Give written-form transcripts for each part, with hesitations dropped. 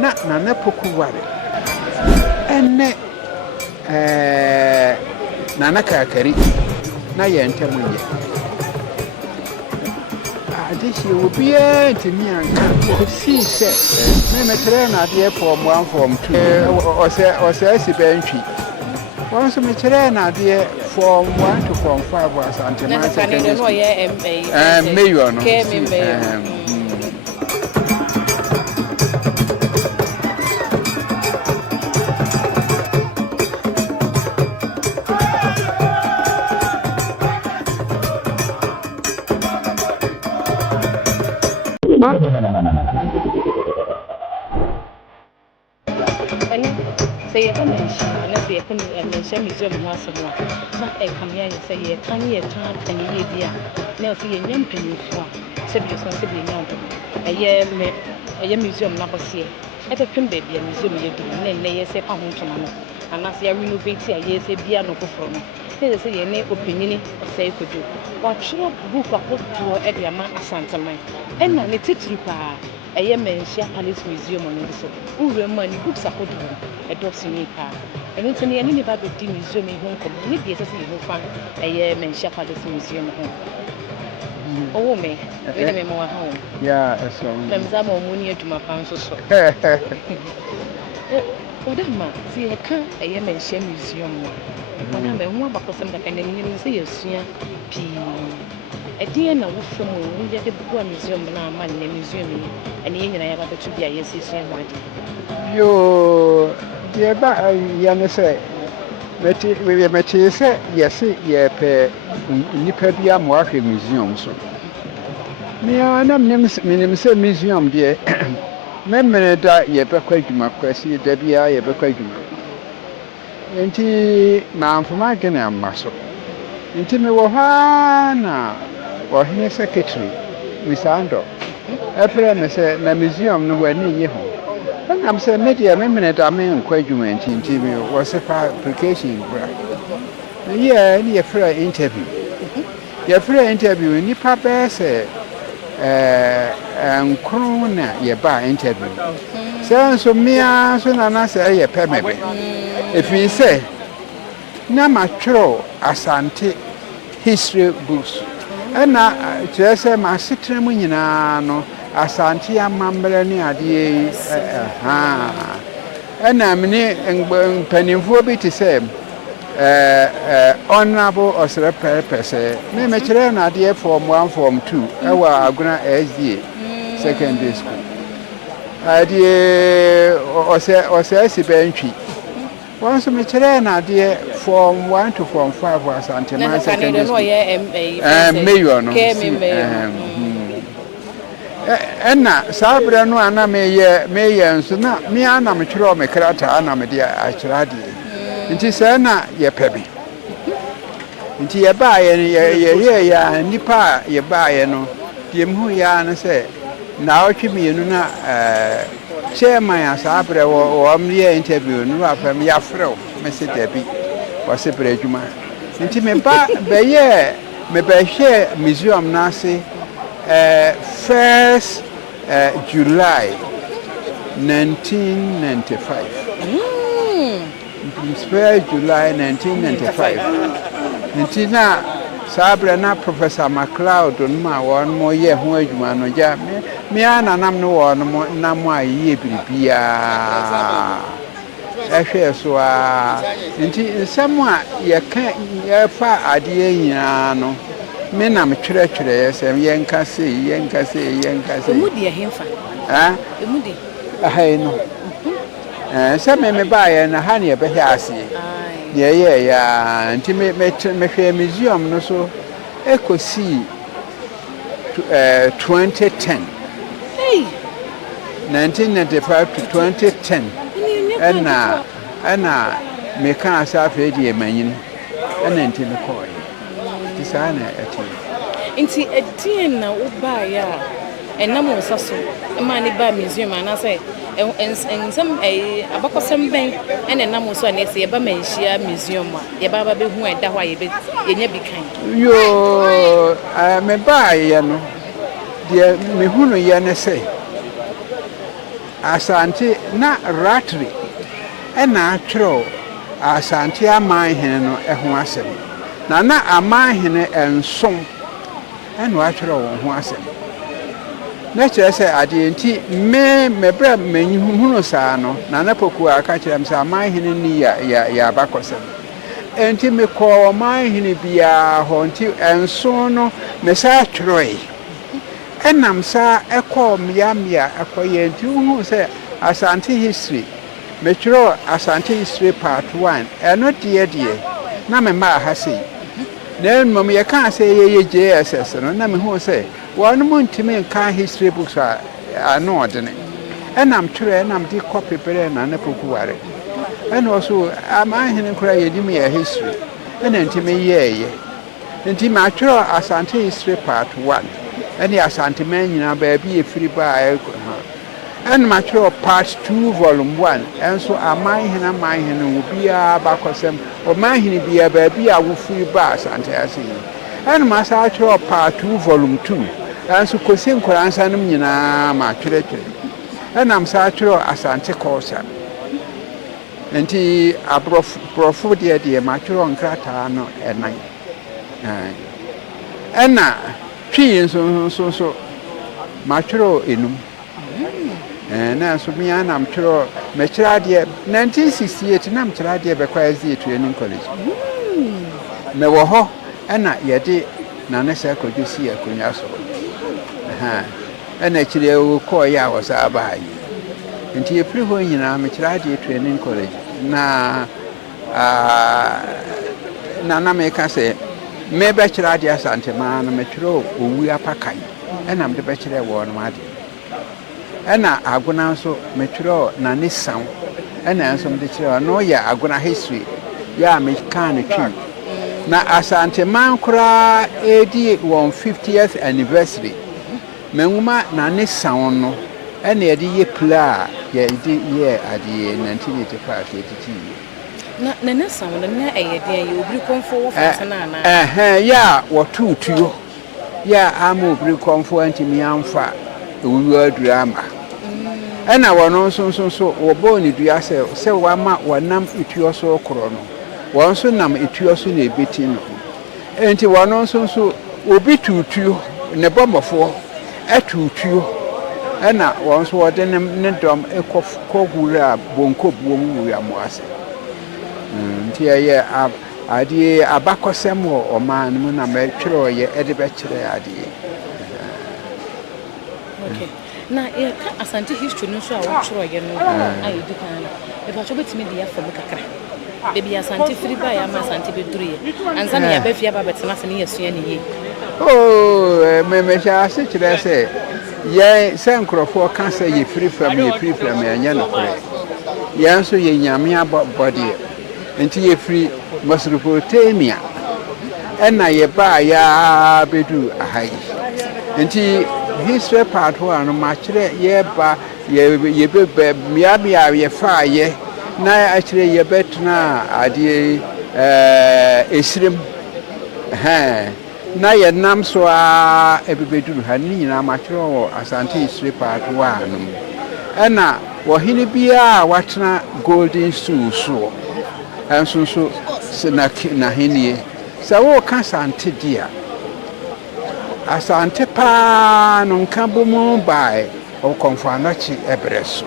na poku ware enne na kakari na yentemu ye adisi obiye ntimi anka si se me metere na de form 1 form 2 ose si bentwi once metere na de form 1 to form 5 was Asantihene secondary no ye mayor no say you can unless you can Meseum museum once a month. Not a come here and say you can hear time and you dear. Now see a young penny for Sibius and Sibi young. A year museum number C. At a pin baby a museum you do, and they say home to mamma. And as you renovate a year say piano for me. They say a name opinion or say could do. What should book a book to Eddie Man Asantihene. And I need it a year Manhyia Palace Museum on the so. Who money books are put a dozen car. And it's any Bible museum in Hong Kong. Maybe it's a fun a year Manhyia Palace Museum home. Oh, me, wait a minute more home. Yeah, so I'm on near to my pounds or so. Oh, that man, see, I can't a year Manhyia Museum. But I'm a one because I'm the kind of say, a dear now from we get a museum now, man, in a museum, and the Indian I have to be a yes, yo dear yana say we met say yes ye pe nipa bia mo ahwe museum so me anam nim say museum de memene da ye be kwadwuma kwasi da bia ye be kwadwuma enti ma mfuma gene amma so enti me wo ha na wo hene secretary misando efre me say na museum no wani ye ho I'm saying, media, minute, I mean, quadrument in TV was a application. Yeah, your free interview. Your free interview, in the paper say, and corona, your bar interview. So, me, so I say, a permit. If we say, Namatro, Asante history books, and now just say, my citron, no. Asantihene mambere ni ade na mene panimfo bi te say honorable Osei pese me kire na ade form 1 form 2 ewa aguna SDA secondary school ade Osei si bentwi once me kire na ade form 1 to form 5 was Asantihene secondary school mayor no enna sabre no ana meye nso na me ana me twero me krata ana me dia akyerade nti se na ye pebe nti ye baaye ye ya nipa ye baaye no die mu ya na se na otwemienu na chairman sabre wo me interview no afam ya frɛ me se dabi wo se brejuma nti me ba beye me ba hwe museum na se 1st July 1995. 1st July 1995. Ntina sabre na Professor MacLeod no ma won mo ye ho adwuma no ja me ananam no won mo na mo aye bibia ehwe so a nti nsem a ye ka ye fa ade nyina no me na me twere sem yenka sei emudi ehemfa emudi ahai no se me baaye na ha ne be hia ase ye ya nti me hwe museum no so ekosi 2010 1995 to 2010 ana me kan asafe die manyin ana nti me koy tisana ati nti edin na wo ba ya enam osaso ma ne ba museum ana say ensem abakosem ben ene nam so na se ba Manhyia museum a ye ba be hu eda ho ye nya bi kan yo me ba ya no de me hu no ye ne say Asante na ratri ena atro Asante Amanhyene no ho asem na Amanhyene enson ena atro ho asem na kire se ade nti mebra menhunu saa no na poku aka kire am sa Amanhyene ni ya bakosem enti me ko Amanhyene bia ho nti enson no me sa atroe enam sa ekọ miamia ekoye nti hu se Asante history metro Asante history part 1 eno die na me ma ha sei na enum ye kan se ye JSS no na me hu se wonu muntimi kan history books ano odene enam tire enam di copy bere na poku ware eno so Amanhyene kura ye di me history ena ntimi ye nti ma tro Asante history part 1 any Asante man nyina ba bi efiri ba and mature part 2 volume 1 and so Amanhyene will be a bakosem or Manhyene be a baby a free ba Asante ase and mature part 2 volume 2 and so kosin koransa num nyina ma twere and am sa twere Asante culture enti abrofo de mature nkrata no enan na twi so mature enum na so mi anam twere me kira de 1968 na me kira de be kwazi training college me wo ho na ye de na ne se kodusi akonya so na kire wo ko ya wo sa ba yi nti e pri ho nyina me kira de training college na me ka se me be kira de Asante ma na me twere owu apakan na me de be kira wo no ma de ena aguna nso metro na ne san ena nso me kire no ya aguna history ya me kan twi na Asante man kura edi 150th anniversary menwuma na ne san no ena ye di ye pla ye di ye adi 1985 na ne san no na eyede ye obiri konfo wo fa na na ya wo tutuo ya ama obiri konfo antimi amfa ewuwa drama ena wono so wo bo ni dua se wama wonam etuo so kro no won so nam etuo so na ebeti no enti wono so obi tutuo ne bombofo atutuo ena won so wode ne dom ekogura bonko buom wu amoase nti ye adi abakosem o man mu na me twere ye ede be kire adi okay na e ka Asante history no so a wo twere ye no ayi dukan e ba so betimi de afọ kakra de bi Asante firi ba ya ma Asante be duru ye anza na ya ba fia ba betena se ne yesua ne ye me sha se kire se ye se nkrofo kan se ye firi fam anya no kore ye nso ye nyame abode nti ye firi Mesopotamia ena ye ba ya bedu ahai nti history part 1 no ma kire ye ba ye be miamia ye fa ye na a kire ye betna ade esrim na ye nam so a ebebedu ha ni nyina ma kire wo Asante history part 1 no ena wo hini bia watena golden stool so enso so na henie sa wo ka Asante dia Asante pa no nka bomu bai o konfanachi ebreso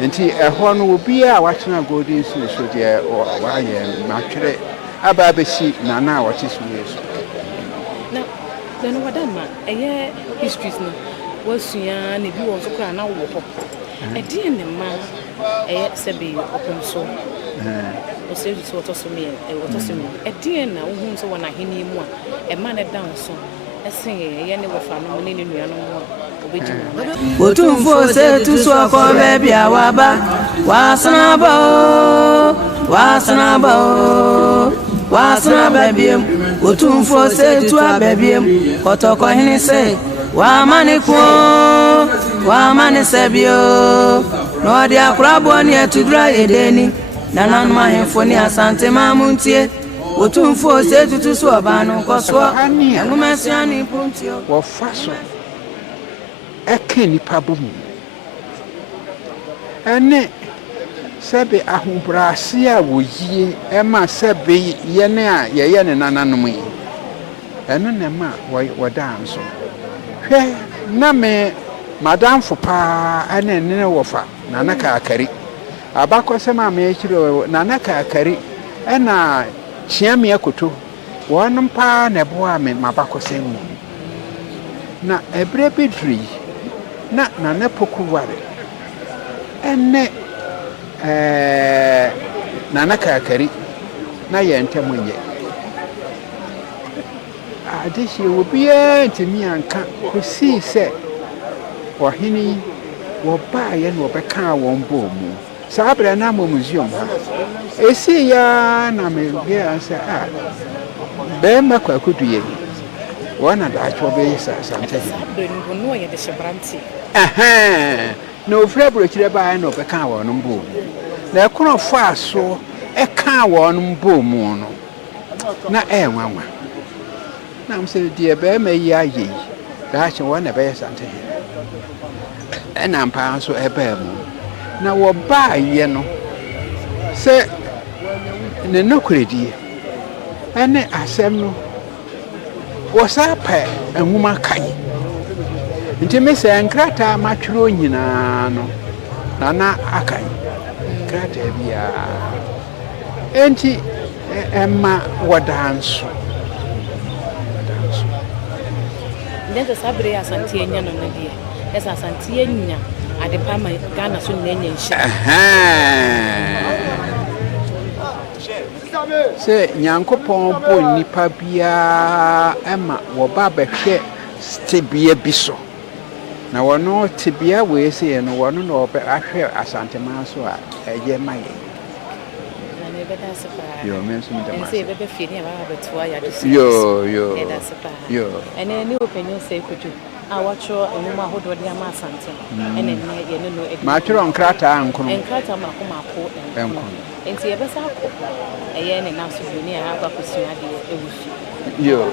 nti eho no obi a watena golden stool so dia wa ye matwere aba besi na wachi so yeso na then wadama eye histories no wasua ne bi wo so kra na wo ho edi ne ma eye sebe oponso Osei so to so me edi na wo hu so wona heni mu a e ma ne dan so esen ye ne wo fa no ne nua no mo obejima Otumfo se tu so ko be bia wa ba wasana ba biem Otumfo se tu abebiem kotoko hini se wa mani sebio no dia krabo ni etudra edeni nanan mahefo ni Asante mamuntie Otumfo se tu so ba no koso engumasiani puntio wo faso ekeni pabomu ene sebe ahobrase a woyie ema sebe yene a ye ne nananom yi eno ne ma woda anso hwe na me madam fopa ene ne wofa nana kakari abakosema me chiro nana kakari ena chiame akoto wonum pa na boa me mabakosemu na ebre bedri na nana pokuware ene nana kakari na yentemunye adishi obiye ntimi anka kosi se ohini wo baaye no beka won bomu sabra na mo museum ha esi ya na me be ansa be makwa kuduye wana da acho be sa Asantihene no ye de shebranti no ofrebro kire baaye no beka won bomu na ekono fa so e ka won bomu no na enwanwa na mse die be me yi ayi da che wona be Asantihene ena mpa so ebe mu na wo baaye no se ne nokredi ene asem no wo sa pa enhuma kan nti me se nkrata matwero nyina no na akan krata bia enti emma wadanso ndenza sabre Asantihene no na die esa Asantihene adepa ma Ghana so nenya nhyia se nyankopon bo nipa bia ema wo ba behwe stebia biso na wono tebia we se no wono no obe ahwe Asantema so a eye maye na ne beta sepa yo menso mi dama se bebe fie ba betua ya de yo eda sepa yo ene ni opinion say kuju a watcho enuma hodo de ama Asantihene ene ne ye no edi ma twero nkrata ankro enkrata ma ko enko enti ye besa ko eye ne na so bi ni a akwa kusua de ewufi yo